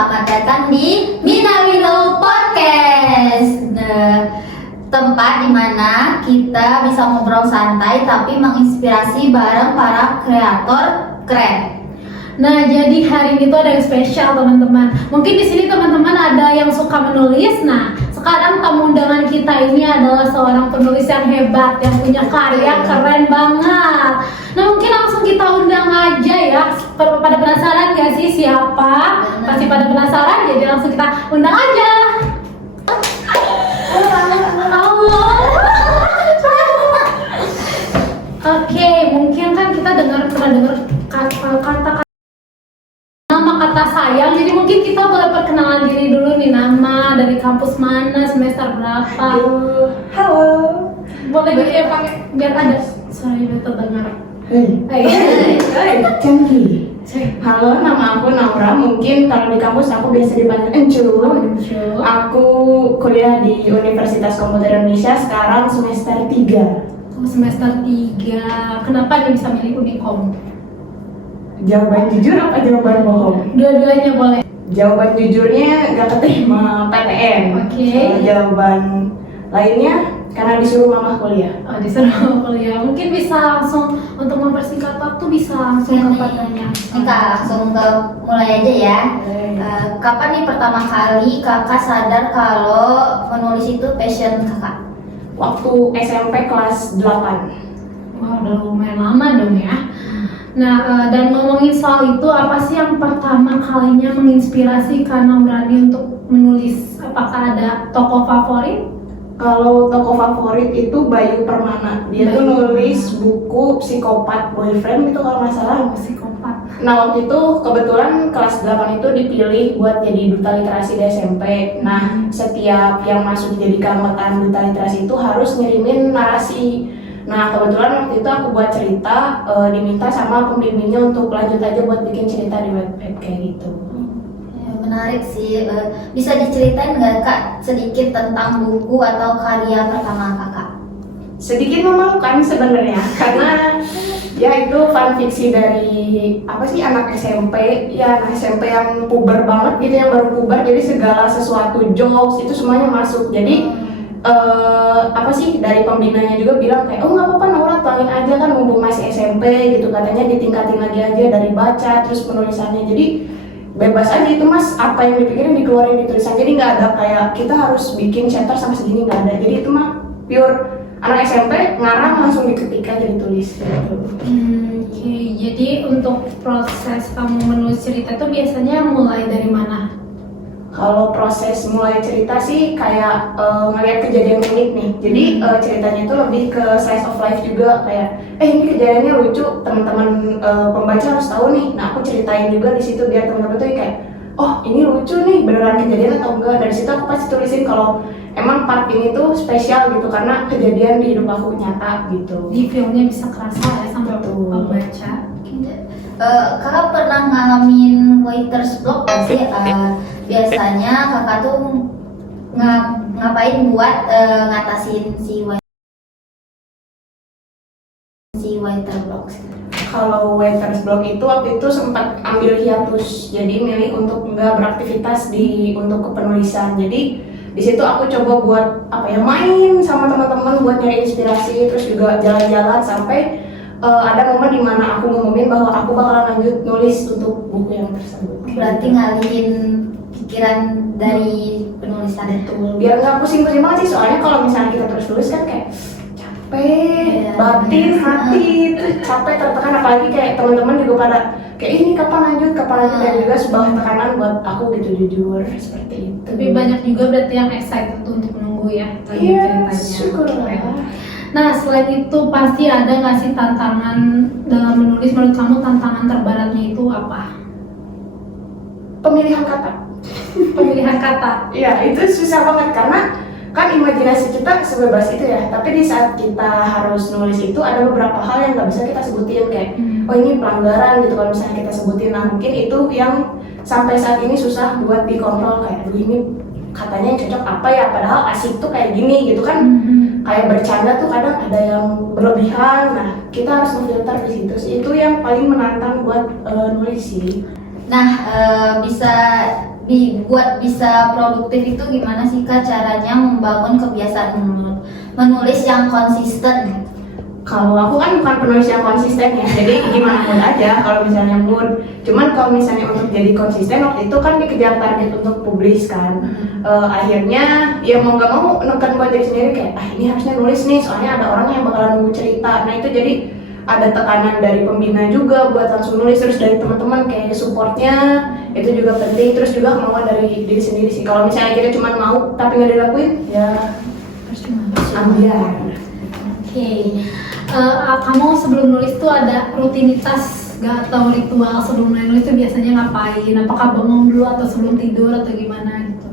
selamat datang di Minawilo Podcast. Tempat dimana kita bisa ngobrol santai tapi menginspirasi bareng para kreator keren. Nah, jadi hari ini tuh ada yang spesial teman-teman. Mungkin di sini teman-teman ada yang suka menulis. Nah, sekarang tamu undangan kita ini adalah seorang penulis yang hebat, yang punya karya keren banget. Nah, mungkin langsung kita undang aja ya. Pada penasaran gak sih siapa? Pasti pada penasaran, jadi langsung kita undang aja. Halo. Oke, mungkin kan kita pernah dengar kata kata sayang, jadi mungkin kita boleh perkenalan diri dulu nih, nama, dari kampus mana, semester berapa. Halo. Boleh pakai biar ada suaranya terdengar. Hey, canggih. Halo, nama aku Naura. Mungkin kalau di kampus aku biasa dipanggil Encu. Aku kuliah di Universitas Komputer Indonesia, sekarang semester 3. Semester 3. Kenapa dia bisa milih Unikom? Jawaban jujur apa jawaban bohong? Dua-duanya boleh. Jawaban jujurnya gak keterima PTN. Oke. Jawaban lainnya karena disuruh mama kuliah. Oh, disuruh kuliah. Mungkin bisa langsung untuk mempersingkat waktu, bisa langsung ke pertanyaan. Ini Kak, langsung ke mulai aja ya. Kapan nih pertama kali kakak sadar kalau menulis itu passion kakak? Waktu SMP kelas 8. Wah, udah lumayan lama dong ya. Nah, dan ngomongin soal itu, apa sih yang pertama kalinya menginspirasi karena berani untuk menulis? Apakah ada tokoh favorit? Kalau tokoh favorit itu Bayu Permana. Dia tuh nulis buku Psikopat Boyfriend itu kalau nggak salah. Psikopat. Nah, waktu itu kebetulan kelas 8 itu dipilih buat jadi duta literasi di SMP. Nah, setiap yang masuk jadi keanggotaan duta literasi itu harus ngirimin narasi. Nah, kebetulan waktu itu aku buat cerita, diminta sama pembimbingnya untuk lanjut aja buat bikin cerita di web kayak gitu. Ya, menarik sih. Bisa diceritain nggak Kak sedikit tentang buku atau karya pertama kakak? Sedikit memalukan sebenarnya, karena ya itu fun fiksi dari anak SMP, ya anak SMP yang puber banget gitu, yang baru puber, jadi segala sesuatu jokes itu semuanya masuk. Jadi dari pembinanya juga bilang kayak, oh nggak apa-apa Naura, tuangin aja kan mumpung masih SMP gitu, katanya ditingkatin lagi aja dari baca terus penulisannya, jadi bebas aja itu mas, apa yang dipikirin dikeluarin di tulisan, jadi nggak ada kayak kita harus bikin chapter sampai segini, nggak ada, jadi itu mah pure anak SMP ngarang langsung diketik aja ditulis gitu. Oke, jadi untuk proses kamu menulis cerita itu biasanya mulai dari mana? Kalau proses mulai cerita sih kayak ngeliat kejadian unik nih. Jadi ceritanya itu lebih ke slice of life juga, kayak ini kejadiannya lucu, teman-teman pembaca harus tahu nih. Nah, aku ceritain juga di situ biar teman-teman tuh kayak, oh ini lucu nih, beneran kejadian atau enggak. Dari situ aku pasti tulisin kalau emang part ini tuh spesial gitu karena kejadian di hidup aku nyata gitu. Di filmnya bisa kerasa ya sama pembaca. Kakak pernah ngalamin writer's block nggak sih? Biasanya kakak tuh ngapain buat ngatasin si writer block? Kalau writer's block itu waktu itu sempat ambil hiatus, jadi milih untuk nggak beraktivitas untuk kepenulisan. Jadi di situ aku coba buat main sama teman-teman buat nyari inspirasi, terus juga jalan-jalan sampai ada momen dimana aku ngumumin bahwa aku bakalan lanjut nulis untuk buku yang tersebut. Berarti ngalihin pikiran dari penulisan itu. Biar nggak pusing-pusing banget sih, soalnya kalau misalnya kita terus tulis kan kayak capek, batin, hati, capek, tertekan, apalagi kayak teman-teman juga pada kayak ini kapan lanjut, dan juga sebuah tekanan buat aku gitu, jujur seperti itu. Tapi banyak juga berarti yang excited untuk menunggu ya Iya, ceritanya. syukurlah. Nah, selain itu pasti ada nggak sih tantangan dalam menulis? Menurut kamu tantangan terberatnya itu apa? Pemilihan kata. Pemilihan kata. Iya, itu susah banget karena kan imajinasi kita sebebas itu ya, tapi di saat kita harus nulis itu ada beberapa hal yang nggak bisa kita sebutin, kayak oh ini pelanggaran gitu kalau misalnya kita sebutin. Nah, mungkin itu yang sampai saat ini susah buat dikontrol, kayak aduh ini katanya cocok apa ya, padahal asik tuh kayak gini gitu kan. Kayak bercanda tuh kadang ada yang berlebihan. Nah, kita harus memfilter di situ sih. Itu yang paling menantang buat nulis sih. Nah, bisa buat bisa produktif itu gimana sih Kak caranya membangun kebiasaan menulis yang konsisten? Kalau aku kan bukan penulis yang konsisten ya, jadi gimana mood aja kalau misalnya mood. Cuman kalau misalnya untuk jadi konsisten, waktu itu kan dikejar target untuk publish kan. Akhirnya ya mau gak mau neken buat diri sendiri kayak ini harusnya nulis nih, soalnya ada orang yang bakalan nunggu cerita. Nah itu jadi ada tekanan dari pembina juga buat langsung nulis, terus dari teman-teman kayak supportnya itu juga penting, terus juga kemauan dari diri sendiri sih. Kalau misalnya kita cuma mau tapi nggak dilakuin ya ambiar. Oke. Kamu sebelum nulis tuh ada rutinitas gak atau ritual sebelum nulis tuh biasanya ngapain? Apakah bangun dulu atau sebelum tidur atau gimana gitu?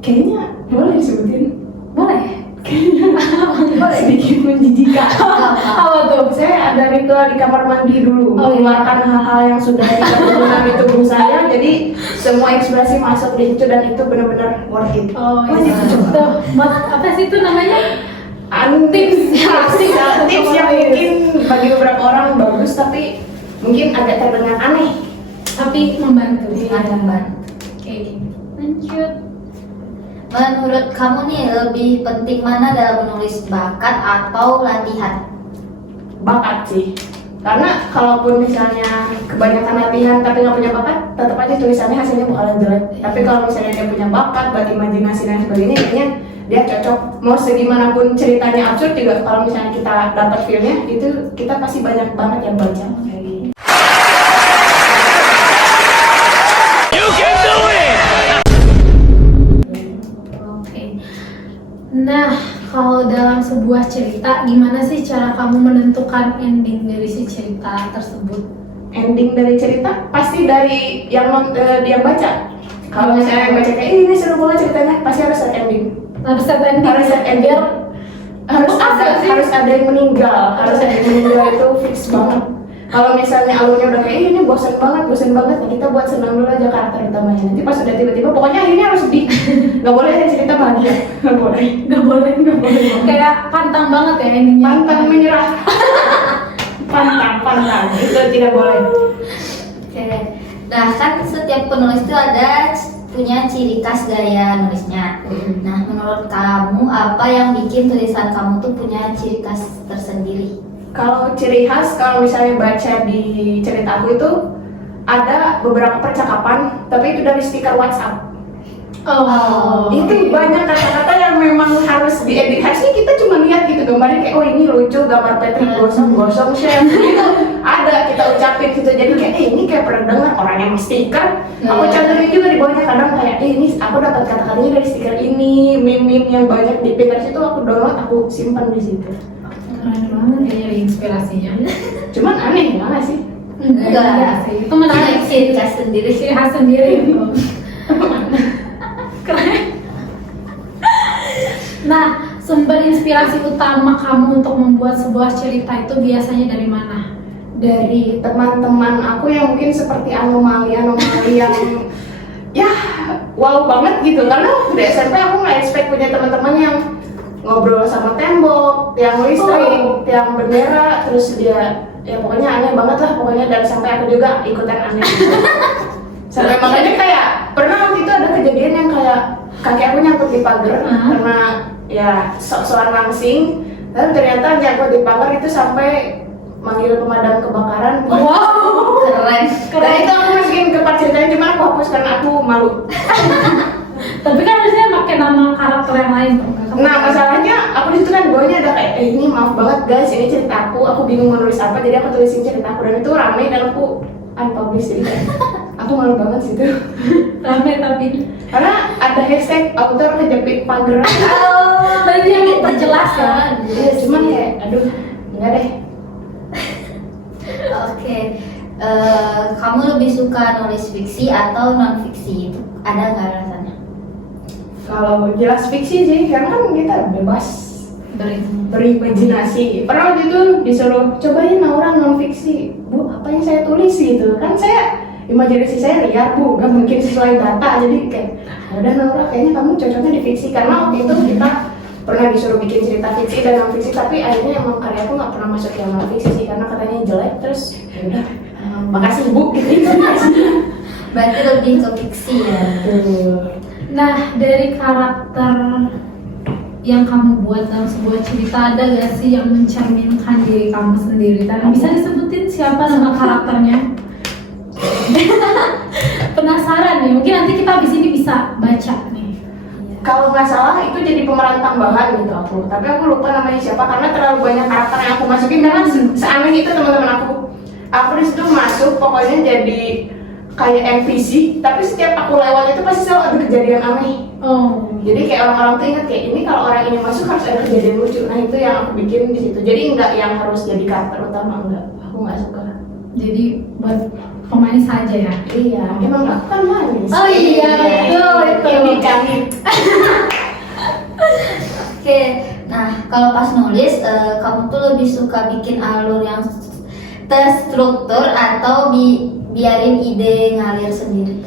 Kayaknya boleh disebutin. Boleh. Boleh sedikit menjijikan. Apa tuh? Saya ada ritual di kamar mandi dulu, mengeluarkan hal-hal yang sudah tidak berguna di tubuh saya, jadi semua ekspresi masuk di situ dan itu benar-benar worth it. Oh iya. Tuh, apa sih itu namanya? Tips yang mungkin bagi beberapa orang bagus tapi mungkin agak terdengar aneh, Tapi membantu. Sangat membantu. Oke. Lanjut. Menurut kamu nih lebih penting mana dalam menulis, bakat atau latihan? bakat sih. Karena kalaupun misalnya kebanyakan latihan tapi nggak punya bakat, tetap aja tulisannya hasilnya bakalan jelek. Tapi kalau misalnya dia punya bakat, buat imajinasi dan sebagainya, kayaknya dia cocok. Mau segimanapun ceritanya absurd juga, kalau misalnya kita dapat feel-nya, itu kita pasti banyak banget yang baca. Oke. Nah, kalau dalam sebuah cerita, gimana sih cara kamu menentukan ending dari si cerita tersebut? Ending dari cerita pasti dari yang dia baca. Kalau misalnya yang baca kayak ini seru banget ceritanya, pasti harus ada ending. Harus ada ending. Harus ada ending. Harus ada yang meninggal. Harus ada yang meninggal, itu fix banget. Kalau misalnya alurnya udah kayak ini bosan banget, nah kita buat senang dulu aja karakter utamanya. Nanti pas udah tiba-tiba, pokoknya akhirnya harus sedih. Gak boleh ada cerita bahagia. Gak boleh. Kayak pantang banget ya endingnya. Pantang menyerah. Pantang. Itu tidak boleh. Oke. Nah kan setiap penulis itu ada punya ciri khas gaya nulisnya. Nah menurut kamu apa yang bikin tulisan kamu tuh punya ciri khas tersendiri? Kalau ciri khas, kalau misalnya baca di cerita aku itu ada beberapa percakapan, tapi itu dari stiker WhatsApp. Itu banyak kata-kata yang memang harus diedit. Harusnya kita cuma lihat gitu gambarnya kayak ini lucu, gambar Patrick gosong chef gitu. Ada kita ucapin gitu, jadi kayak ini kayak pernah dengar orang yang stiker. Aku cantumin juga di bawahnya, kadang kayak ini aku dapat kata-katanya dari stiker ini, meme-meme yang banyak di Pinterest itu aku download, aku simpan di situ. Keren banget ya nyari inspirasinya. Cuman aneh banget sih. Enggak. Itu menarik Ciri khas sendiri. ciri khas sendiri itu. Keren. Nah, sumber inspirasi utama kamu untuk membuat sebuah cerita itu biasanya dari mana? Dari teman-teman aku yang mungkin seperti anomali yang ya wow banget gitu. Karena di SMP aku nggak expect punya teman-teman yang ngobrol sama tembok, yang listrik, yang bendera, terus dia ya pokoknya aneh banget lah pokoknya. Dan sampai aku juga ikutan aneh gitu. Sampai makanya kayak pernah waktu itu ada kejadian yang kayak kaki aku nyangkut di pagar karena ya sok-sokan langsing, tapi ternyata nyangkut di pagar itu sampai manggil pemadam kebakaran. Wow, Keren. Dan itu aku masukin ke part ceritanya, cuma aku hapus karena aku malu. tapi kan harusnya pakai nama karakter yang lain dong. Nah masalahnya aku disitu kan bawahnya ada kayak ini maaf banget guys, ini cerita aku bingung mau nulis apa, jadi aku tulisin cerita aku dan itu rame dan aku unpublish, jadi kayak aku malu banget situ. Rame tapi Karena ada hashtag aku tuh kejepit pagar. tadi yang terjelas kan. Iya cuman kayak aduh enggak deh. Oke. Kamu lebih suka nulis fiksi atau non fiksi? Itu ada nggak alasannya? Kalau jelas fiksi sih, karena kan kita bebas berimajinasi. Pernah waktu itu disuruh cobain orang non fiksi, bu apa yang saya tulis gitu kan, saya imajinasi saya liar bu, nggak mungkin sesuai data, jadi kayak udah Naura kayaknya kamu cocoknya di fiksi. Karena waktu itu kita pernah disuruh bikin cerita fiksi dan non fiksi, tapi akhirnya emang karyaku nggak pernah masuk yang non fiksi sih karena katanya jelek. Terus ya udah makasih bu gitu. Berarti lebih ke fiksi ya. Nah, dari karakter yang kamu buat dalam sebuah cerita, ada gak sih yang mencerminkan diri kamu sendiri? Dan bisa disebutin siapa nama karakternya? Penasaran nih, mungkin nanti kita abis ini bisa baca nih. Kalau nggak salah itu jadi pemeran tambahan gitu aku, tapi aku lupa namanya siapa karena terlalu banyak karakter yang aku masukin karena seaneh itu teman-teman aku. Aku di situ masuk pokoknya jadi kayak NPC, tapi setiap aku lewat itu pasti selalu ada kejadian aneh. Oh, Jadi kayak orang-orang tuh ingat kayak ini kalau orang ini masuk harus ada kejadian lucu. Nah itu yang aku bikin di situ. Jadi nggak yang harus jadi karakter utama, enggak. Aku nggak suka. jadi buat pemanis saja ya? Iya, emang aku kan manis. Oh iya, betul itu. Ini kami. Oke, nah kalau pas nulis kamu tuh lebih suka bikin alur yang terstruktur atau biarin ide ngalir sendiri?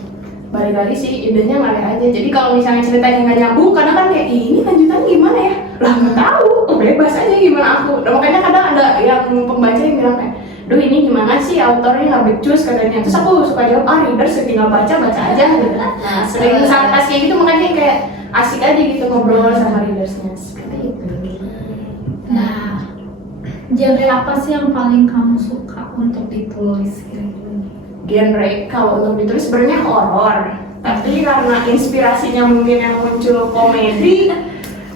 Balik lagi sih idenya ngalir aja. Jadi kalau misalnya ceritanya nggak nyambung, karena kan kayak ini lanjutannya gimana ya? Lah nggak tahu, bebas aja gimana aku. Nah, makanya kadang ada yang pembaca yang bilang kayak, duh ini gimana sih autornya nggak becus katanya. Terus aku suka jawab, readers tinggal baca aja gitu. Nah sering sampai kayak gitu makanya kayak asik aja gitu ngobrol sama readersnya. Seperti itu. Nah, genre apa sih yang paling kamu suka untuk ditulis kira-kira? Genre kalau untuk ditulis sebenarnya horor, tapi karena inspirasinya mungkin yang muncul komedi,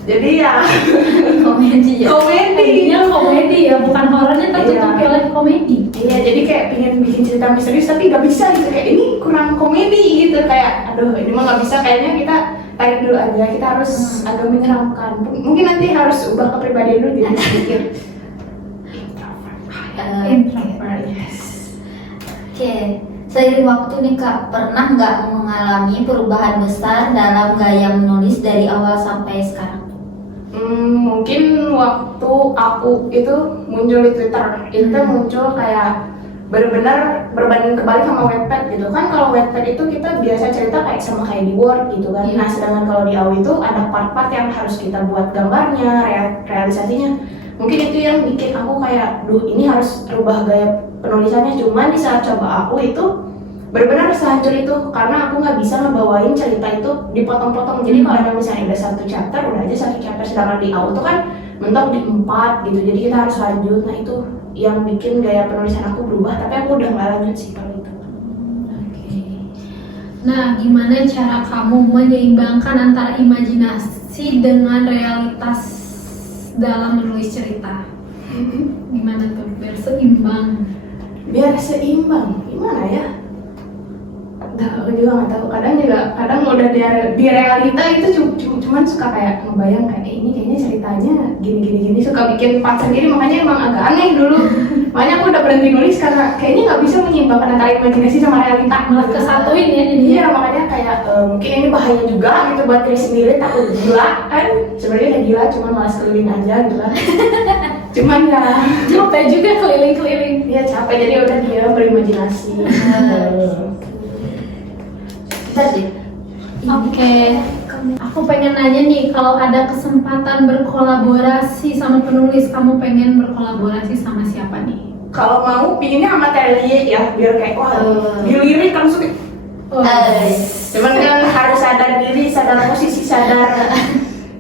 jadi ya Komedi ya? Tadinya komedi ya, bukan horornya tertutup Iya. oleh komedi. Iya, jadi kayak pengen bikin cerita misterius tapi nggak bisa gitu, kayak ini kurang komedi gitu, kayak aduh ini mah nggak bisa, kayaknya kita tarik dulu aja, kita harus agak menyeramkan. Mungkin nanti harus ubah kepribadian dulu jadi sedikit Introvert. Oke, seiring waktu nih Kak, pernah nggak mengalami perubahan besar dalam gaya menulis dari awal sampai sekarang? Mungkin waktu aku itu muncul di Twitter, itu muncul kayak benar-benar berbanding kebalik sama Wattpad gitu kan. Kalau Wattpad itu kita biasa cerita kayak sama kayak di Word gitu kan. Nah sedangkan kalau di AO itu ada part-part yang harus kita buat gambarnya, realisasinya. Mungkin itu yang bikin aku kayak, duh ini harus rubah gaya penulisannya. Cuman di saat coba aku itu benar-benar sehancur itu, karena aku nggak bisa ngebawain cerita itu dipotong-potong. Jadi kalau misalnya udah satu chapter, udah aja satu chapter. Sedangkan di AO itu kan mentok di 4 gitu, jadi kita harus lanjut. Nah itu yang bikin gaya penulisan aku berubah, tapi aku udah nggak lanjut sih kalau itu. Oke. Nah, gimana cara kamu menyeimbangkan antara imajinasi dengan realitas dalam menulis cerita? Gimana tuh biar seimbang? Biar seimbang, gimana ya? Aku juga nggak tahu. Kadang udah di realita itu cuman suka kayak ngebayang kayak ini kayaknya ceritanya gini suka bikin part sendiri, makanya emang agak aneh dulu. Makanya aku udah berhenti nulis karena kayaknya nggak bisa menyeimbangkan antara imajinasi sama realita. Malah kesatuin ya jadinya. Iya, makanya kayak mungkin ini bahaya juga gitu buat diri sendiri, takut gila kan. Sebenarnya kayak gila, cuman malas keliling aja gitu kan. Cuman ya Capek juga keliling-keliling. iya capek, jadi udah dia berimajinasi. Tadi. Oke. Aku pengen nanya nih, kalau ada kesempatan berkolaborasi sama penulis, kamu pengen berkolaborasi sama siapa nih? Kalau mau pinginnya sama Terelie ya, biar kayak wah dilirik langsung. Cuman kan harus sadar diri, sadar posisi, sadar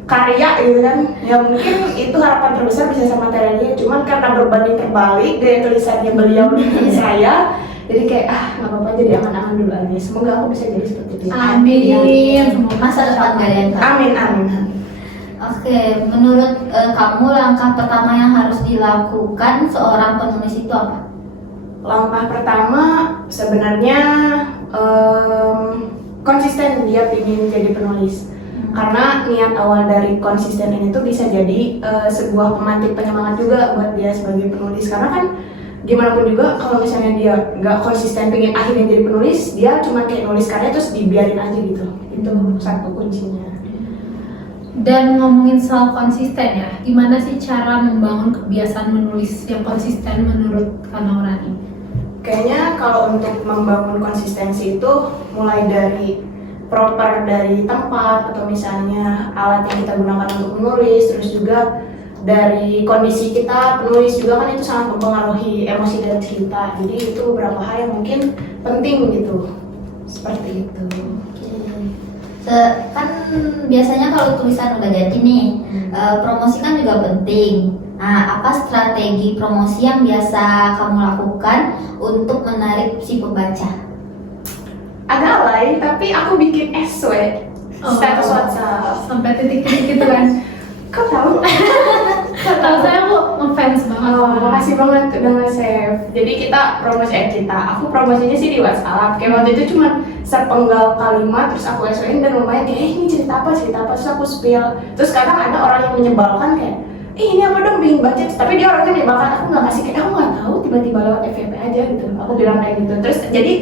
karya gitu kan. Ya mungkin itu harapan terbesar bisa sama Terelie. Cuman karena berbanding terbalik gaya tulisannya beliau dengan saya, jadi kayak nggak apa-apa, jadi aman-aman dulu aja. Semoga aku bisa jadi seperti itu. Amin. Semoga Masa depan kalian Kak. Amin. Oke, menurut kamu langkah pertama yang harus dilakukan seorang penulis itu apa? Langkah pertama sebenarnya konsisten dia ingin jadi penulis. Karena niat awal dari konsisten ini tuh bisa jadi sebuah pemantik penyemangat juga buat dia sebagai penulis. Karena kan gimana pun juga kalau misalnya dia nggak konsisten pengen akhirnya jadi penulis, dia cuma kayak nulis karya terus dibiarin aja gitu. Itu satu kuncinya. Dan ngomongin soal konsisten ya, gimana sih cara membangun kebiasaan menulis yang konsisten menurut Kak Naurani? Kayaknya kalau untuk membangun konsistensi itu mulai dari proper dari tempat atau misalnya alat yang kita gunakan untuk menulis, terus juga dari kondisi kita penulis juga kan itu sangat mempengaruhi emosi dari cerita. Jadi itu beberapa hal yang mungkin penting gitu. seperti itu. Kan biasanya kalau tulisan udah jadi nih, promosi kan juga penting. Nah, apa strategi promosi yang biasa kamu lakukan untuk menarik si pembaca? Agak lain, tapi aku bikin SW, status WhatsApp. Sampai titik-titik gitu kan. Kau tahu? Kalau saya aku ngefans banget. Oh, makasih banget udah nge-save. Jadi aku promosinya sih di WhatsApp. Kayak waktu itu cuma sepenggal kalimat, terus aku SW-in dan lumayan kayak, ini cerita apa, terus aku spill. Terus kadang ada orang yang menyebalkan kayak, ini apa dong bikin budget, tapi dia orangnya menyebalkan, aku nggak kasih kayak, aku nggak tahu, tiba-tiba lewat FYP aja gitu. Aku bilang kayak gitu. Terus jadi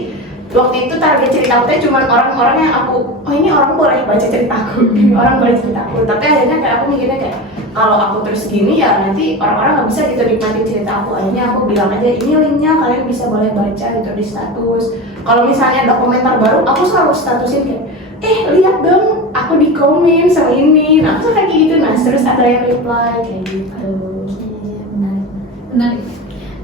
waktu itu target cerita aku tuh cuma orang-orang yang oh ini orang boleh baca ceritaku, orang boleh ceritaku. Tapi akhirnya kayak aku mikirnya kayak, kalau aku terus gini ya nanti orang-orang nggak bisa gitu nikmatin cerita aku. Akhirnya aku bilang aja ini linknya, kalian bisa boleh baca gitu di status. Kalau misalnya ada komentar baru, aku selalu statusin kayak, lihat dong aku di komen sama ini. Nah aku kayak gitu, nah terus ada yang reply kayak gitu. Menarik.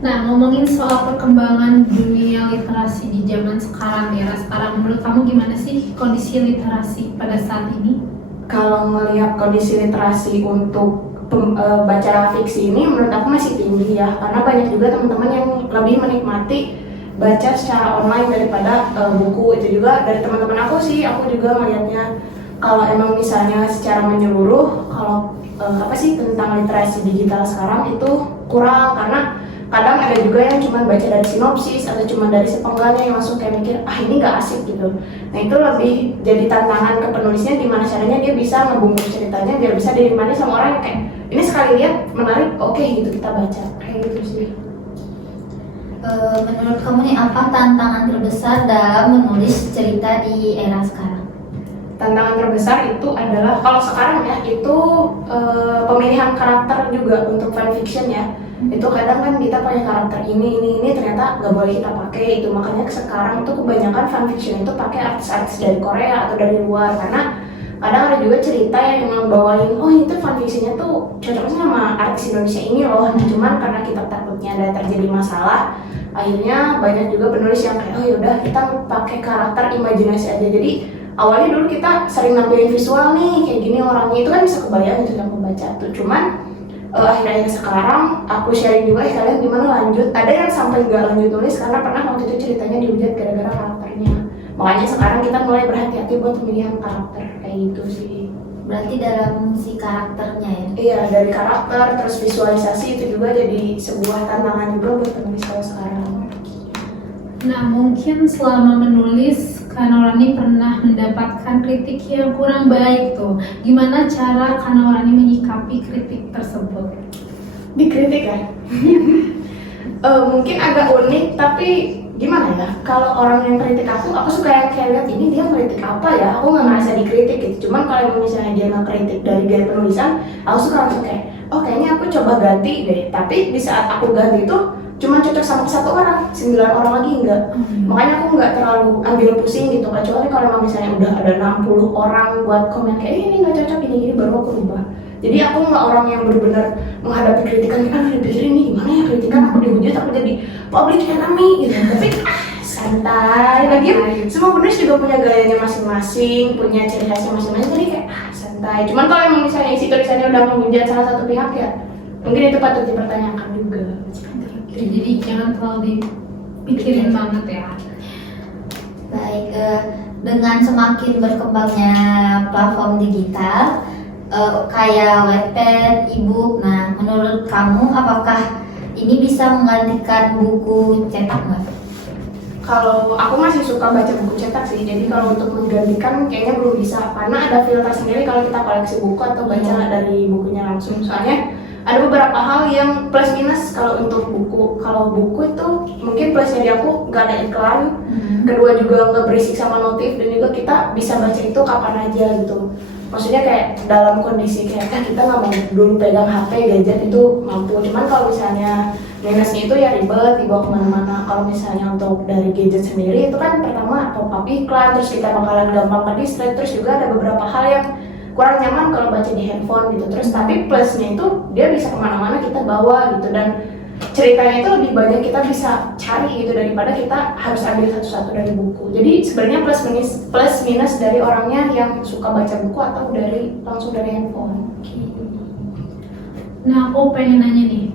Nah, ngomongin soal perkembangan dunia literasi di zaman sekarang, di era sekarang, menurut kamu gimana sih kondisi literasi pada saat ini? Kalau melihat kondisi literasi untuk baca fiksi ini menurut aku masih tinggi ya, karena banyak juga teman-teman yang lebih menikmati baca secara online daripada buku. Itu juga dari teman-teman aku sih, aku juga melihatnya kalau emang misalnya secara menyeluruh kalau tentang literasi digital sekarang itu kurang, karena kadang ada juga yang cuma baca dari sinopsis atau cuma dari sepenggalnya yang langsung kayak mikir ini nggak asik gitu. Nah itu lebih jadi tantangan ke penulisnya, gimana caranya dia bisa ngebungkus ceritanya biar bisa dinikmati sama orang yang kayak ini sekali lihat menarik, oke gitu kita baca kayak gitu sih. Menurut kamu nih apa tantangan terbesar dalam menulis cerita di era sekarang? Tantangan terbesar itu adalah kalau sekarang ya itu pemilihan karakter juga untuk fanfiction ya. Itu kadang kan kita punya karakter ini ternyata nggak boleh kita pakai itu. Makanya sekarang itu kebanyakan fanfiction itu pakai artis-artis dari Korea atau dari luar, karena kadang ada juga cerita yang membawain itu fanfictionnya tuh cocoknya sama artis Indonesia ini loh. Nah cuman karena kita takutnya ada terjadi masalah, akhirnya banyak juga penulis yang kayak yaudah kita pakai karakter imajinasi aja. Jadi awalnya dulu kita sering nampilin visual nih kayak gini orangnya, itu kan bisa kebayang itu yang membaca tuh. Cuman akhir-akhir sekarang aku sharing juga kalian gimana lanjut. Ada yang sampai nggak lanjut nulis karena pernah waktu itu ceritanya dihujat gara-gara karakternya. Makanya sekarang kita mulai berhati-hati buat pemilihan karakter kayak gitu sih. Berarti dalam si karakternya ya? Iya, dari karakter terus visualisasi itu juga jadi sebuah tantangan juga buat penulis kalau sekarang. Nah, mungkin selama menulis Kak Naurani pernah mendapatkan kritik yang kurang baik tuh. Gimana cara Kak Naurani menyikapi kritik tersebut? Dikritik ya? Mungkin agak unik, tapi gimana ya? Kalau orang yang kritik aku suka yang kayak lihat ini dia kritik apa ya? Aku nggak ngerasa dikritik gitu. Cuman kalau misalnya dia nggak kritik dari gaya penulisan, aku suka langsung kayak, kayaknya aku coba ganti deh. Tapi di saat aku ganti itu cuma cocok sama satu orang, 9 orang lagi enggak. Makanya aku nggak terlalu ambil pusing gitu. Kecuali kalau misalnya udah ada 60 orang buat komen kayak ini nggak cocok, ini baru aku ubah. Jadi aku nggak orang yang benar-benar menghadapi kritikan, dipikir ini gimana ya kritikan, aku dihujat, aku jadi public enemy gitu. Tapi santai. Lagi semua penulis juga punya gayanya masing-masing, punya ciri khasnya masing-masing. Jadi kayak santai. Cuman kalau emang misalnya isi tulisannya udah menghujat salah satu pihak ya, mungkin itu patut dipertanyakan juga. Jadi jangan terlalu dipikirin banget ya. Baik, dengan semakin berkembangnya platform digital kayak Wattpad, e-book, nah menurut kamu apakah ini bisa menggantikan buku cetak nggak? Kalau aku masih suka baca buku cetak sih, jadi kalau untuk menggantikan kayaknya belum bisa, karena ada filter sendiri kalau kita koleksi buku atau baca dari bukunya langsung. Soalnya ada beberapa hal yang plus minus kalau untuk buku. Kalau buku itu mungkin plusnya di aku nggak ada iklan, kedua juga nggak berisik sama notif, dan juga kita bisa baca itu kapan aja gitu. Maksudnya kayak dalam kondisi kayak kita nggak mau dulu pegang HP, gadget itu mampu. Cuman kalau misalnya minusnya itu ya ribet, dibawa kemana-mana. Kalau misalnya untuk dari gadget sendiri itu kan pertama pop-up iklan, terus kita bakalan gampang ke distract, terus juga ada beberapa hal yang kurang nyaman kalau baca di handphone gitu. Terus tapi plusnya itu dia bisa kemana-mana kita bawa gitu, dan ceritanya itu lebih banyak kita bisa cari gitu daripada kita harus ambil satu-satu dari buku. Jadi sebenarnya plus minus dari orangnya yang suka baca buku atau langsung dari handphone. Nah, aku pengen nanya nih,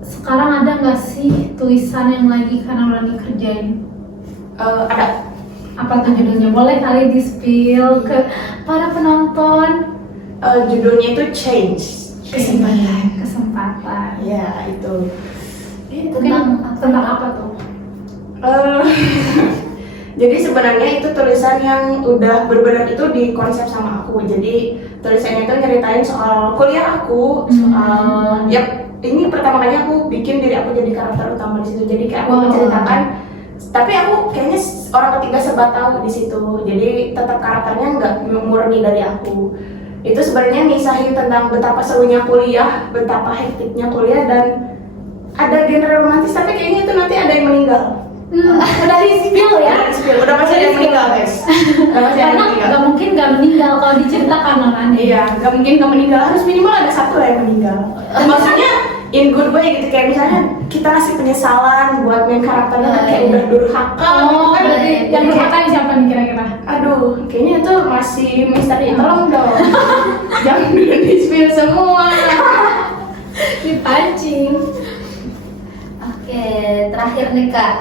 sekarang ada nggak sih tulisan yang lagi kalian lagi kerjain? Ada. Apa tuh judulnya? Boleh kali di-spill ke para penonton? Judulnya itu Change. Kesempatan. Ya itu. Tentang apa tuh? Jadi sebenarnya itu tulisan yang udah benar-benar itu dikonsep sama aku. Jadi tulisannya itu nyeritain soal kuliah aku, soal ini pertama kali aku bikin diri aku jadi karakter utama di situ. Jadi kayak aku menceritakan, tapi aku kayaknya orang ketiga serba tahu di situ. Jadi tetap karakternya nggak murni dari aku. Itu sebenarnya ngisahin tentang betapa serunya kuliah, betapa hektiknya kuliah, dan ada genre romantis, tapi kayaknya itu nanti ada yang meninggal. Udah di-spill ya? Udah masih ada yang meninggal, guys. Udah masih ada yang Karena meninggal. nggak mungkin nggak meninggal kalau diceritakan orang. Iya, nggak mungkin nggak meninggal, harus minimal ada satu lah yang meninggal. Maksudnya in good way gitu, kayak misalnya kita ngasih penyesalan buat main karakternya kan kayak udah durhaka. Oh, kan. berarti yang durhaka siapa nih kira-kira? Aduh, kayaknya itu masih misteri. Tolong dong, jangan dulu di-spill semua. Dipancing. Oke, terakhir nih Kak,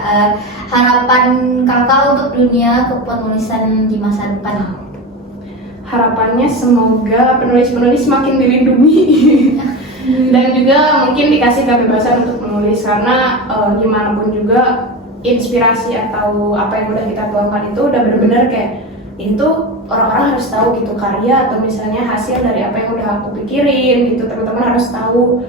harapan Kakak untuk dunia kepenulisan di masa depan. Harapannya semoga penulis-penulis makin dilindungi dan juga mungkin dikasih kebebasan untuk menulis, karena gimana pun juga inspirasi atau apa yang udah kita tuangkan itu udah benar-benar kayak itu orang-orang harus tahu gitu, karya atau misalnya hasil dari apa yang udah aku pikirin gitu. Teman-teman harus tahu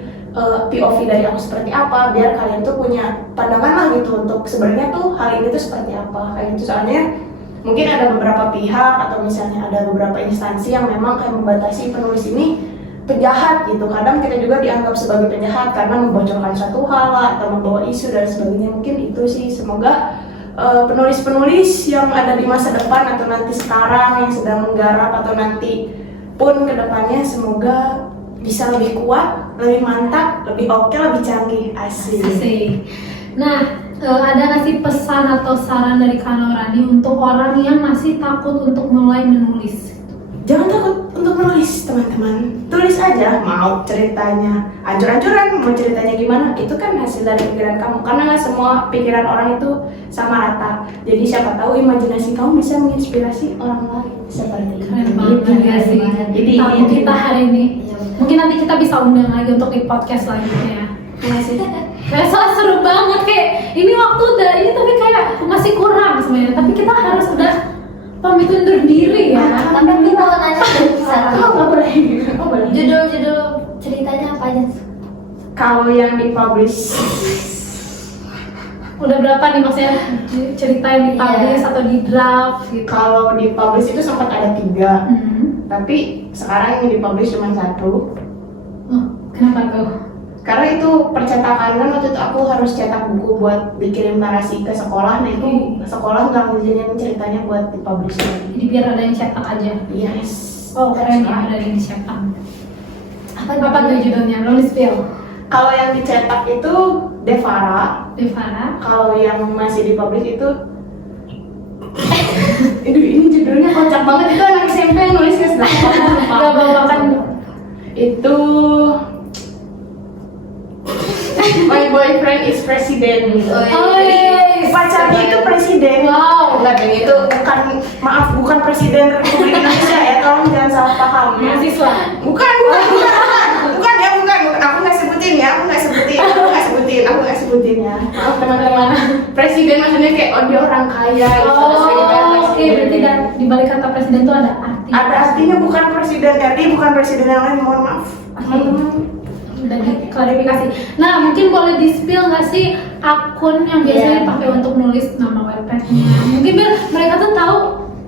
POV dari aku seperti apa, biar kalian tuh punya pandangan lah gitu untuk sebenarnya tuh hal ini tuh seperti apa kayak gitu. Soalnya mungkin ada beberapa pihak atau misalnya ada beberapa instansi yang memang kayak membatasi penulis ini penjahat gitu. Kadang kita juga dianggap sebagai penjahat karena membocorkan suatu hal lah, atau membawa isu dan sebagainya. Mungkin itu sih, semoga penulis-penulis yang ada di masa depan atau nanti sekarang yang sedang menggarap atau nanti pun kedepannya semoga bisa lebih kuat, lebih mantap, lebih oke, lebih canggih. Asik. Nah, ada nggak sih pesan atau saran dari Kak Norani untuk orang yang masih takut untuk mulai menulis? Jangan takut untuk menulis, teman-teman. Tulis aja, mau ceritanya ancur-ancuran, mau ceritanya gimana, itu kan hasil dari pikiran kamu. Karena nggak semua pikiran orang itu sama rata. Jadi siapa tahu imajinasi kamu bisa menginspirasi orang lain. Seperti Keren itu. banget ya sih. Jadi Tamu ini kita hari ini. Mungkin nanti kita bisa undang lagi untuk di podcast selanjutnya. masih Kayak soal seru banget, kayak ini waktu udah ini tapi kayak masih kurang sebenarnya. Tapi kita harus udah pamit undur diri ya. Tapi aku mau nanya satu. nggak boleh. Oh, boleh. Judul ceritanya apa aja? Kalau yang dipublish Udah berapa nih maksudnya cerita yang dipublish atau di draft gitu? kalau dipublish itu sempat ada 3, tapi sekarang yang dipublish cuma 1. Oh, kenapa tuh? Karena itu percetakan, kan waktu itu aku harus cetak buku buat dikirim narasi ke sekolah. Nah itu sekolah nggak ngizinin ceritanya buat dipublish lagi. Jadi biar ada yang cetak aja. Yes. Oh keren ya, ada yang dicetak. Apa Tuh judulnya? Lo spill. Kalau yang dicetak itu Devara. Devara. Kalau yang masih dipublish itu ini judulnya kocak banget. Itu anak SMP yang nulisnya Gak bawa kan? Itu My boyfriend is president. Oh yes. Pacarnya itu presiden. Wow. Enggak, dan itu bukan presiden Republik Indonesia ya, tolong jangan salah paham ya. Mahasiswa. Bukan. Aku nggak sebutin ya. Aku nggak sebutin ya. Maaf teman-teman. Presiden maksudnya kayak dia orang kaya. Oh, oke. Berarti di balik kata presiden itu ada arti. Ada artinya, bukan presiden RI, bukan presiden yang lain. Mohon maaf, teman-teman. Udah diklarifikasi. Nah, mungkin boleh di-spill nggak sih akun yang biasanya dipakai untuk nulis nama webpad-nya? Mungkin biar mereka tuh tahu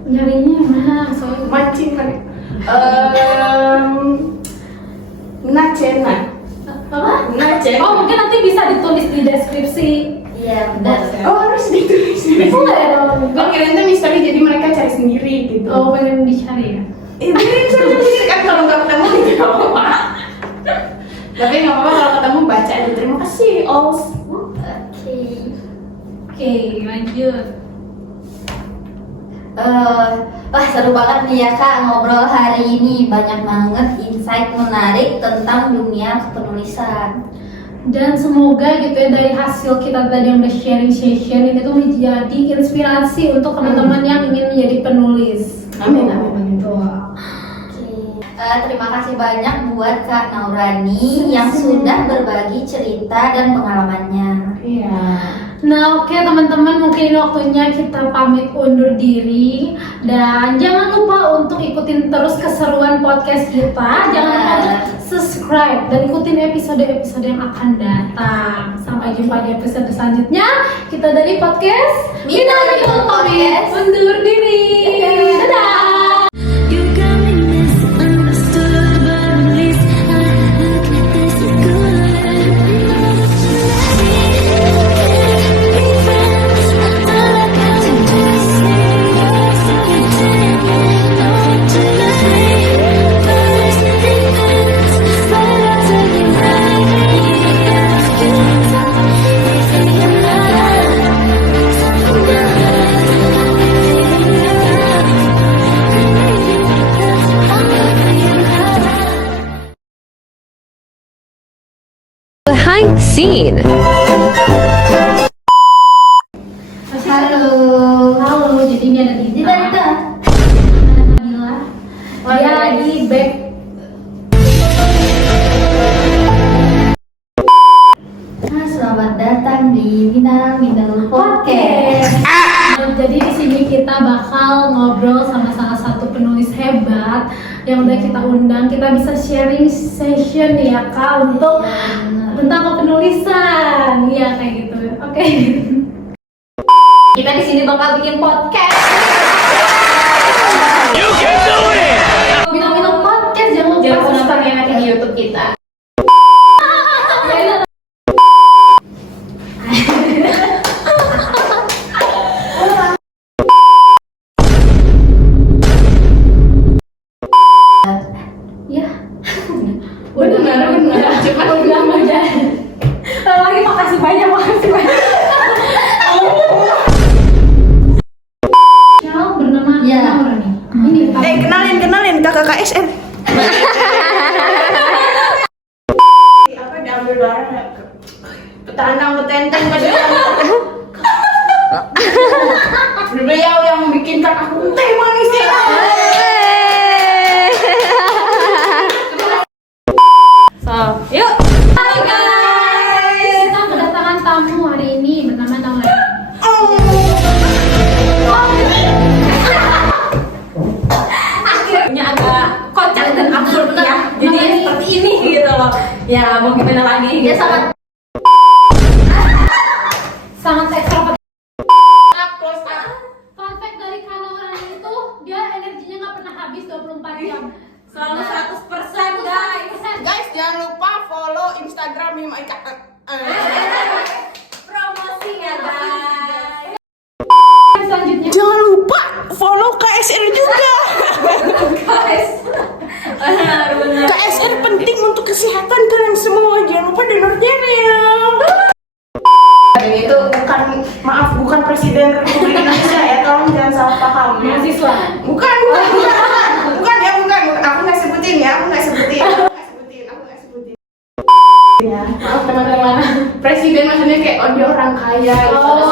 nyarinya mana. Soalnya Mancing kan. Nacena. apa? Nacena. Oh, mungkin nanti bisa ditulis di deskripsi. Iya benar. Oh, harus ditulis. Boleh dong. Gue kirain itu misteri, jadi mereka cari sendiri gitu. Oh, pengen dicari ya? Bisa sendiri kan, kalau nggak ketemu gitu nggak apa-apa. Tapi nggak apa-apa kalau ketemu baca aja. Terima kasih, Ols. Oke, lanjut. Wah seru banget nih ya Kak ngobrol hari ini, banyak banget insight menarik tentang dunia kepenulisan. Dan semoga gitu ya dari hasil kita tadi yang udah sharing session ini tuh menjadi inspirasi untuk teman-teman yang ingin menjadi penulis. Amin, amin, amin. Terima kasih banyak buat Kak Naurani yang sudah berbagi cerita dan pengalamannya. Iya. Nah oke teman-teman, mungkin ini waktunya kita pamit undur diri. Dan jangan lupa untuk ikutin terus keseruan podcast kita. Jangan lupa untuk subscribe dan ikutin episode-episode yang akan datang. Sampai jumpa di episode selanjutnya. Kita dari podcast Mina Minul pamit undur diri. Dadah. You got me misunderstood, but at least I look at this is good. Be friends. All I got to do is say yes and pretend. Nothing tonight. First things, but I'll tell you right. You got feelings on everything I'm not. Something Behind the scene. Halo, jadi ini ada Dita. Nabila. Dia lagi back. Selamat datang di Mina Minul Podcast. Jadi di sini kita bakal ngobrol sama salah satu penulis hebat yang udah kita undang. Kita bisa sharing session ya Kak untuk tentang kepenulisan. Iya kayak gitu. Oke. Kita di sini bakal bikin podcast. Minum-minum podcast jangan lupa Jangan lupa nonton subscribe. ya nanti di YouTube kita. Ya. Benar. Cepat. Udah aja. Lagi makasih banyak. Siapa bernama Ya. Naurani? Ini kenalin kakak KSR. Apa diambil darah? Petantang petenteng pada beliau yang bikin kakakku teh manis ya. Yuk. Halo guys, kita kedatangan tamu hari ini bernama Naurani. Akhirnya agak kocak dan absurd ya. Jadi Makanya- seperti ini gitu loh. Ya mau gimana lagi? Ya Gitu. Sangat ekstrovert. Fun fact dari Kak Naurani itu dia energinya nggak pernah habis 24 jam. Selalu 100% guys. 100%. Guys, jangan lupa follow Instagram Mima Ika. Promosi ya guys. Selanjutnya Jangan lupa follow KSR juga. Guys. Benar. KSR penting untuk kesehatan kalian semua. Jangan lupa donor darah. Itu bukan presiden Republik Indonesia ya, tolong jangan salah paham. mahasiswa. Bukan. Aku nggak sebutin ya, aku nggak sebutin. Ya, maaf teman-teman. Presiden maksudnya kayak dia orang kaya. gitu. Oh,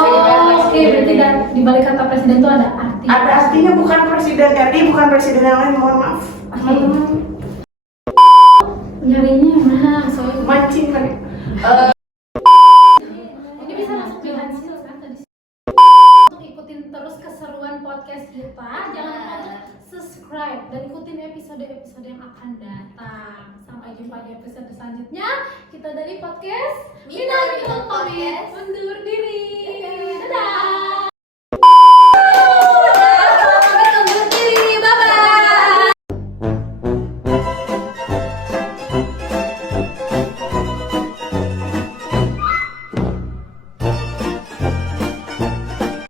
oke, berarti di balik kata presiden itu ada arti. Ada artinya, bukan presiden RI, bukan presiden yang lain. Mohon maaf, teman-teman. Nyarinya mana? Soalnya Mancing kan. ini bisa masuk di hasil kan tadi. Untuk ikutin terus keseruan podcast kita, jangan lupa untuk subscribe dan ikutin episode-episode yang akan datang. Sampai jumpa di episode selanjutnya. Kita dari podcast Mina Minul Podcast. undur diri.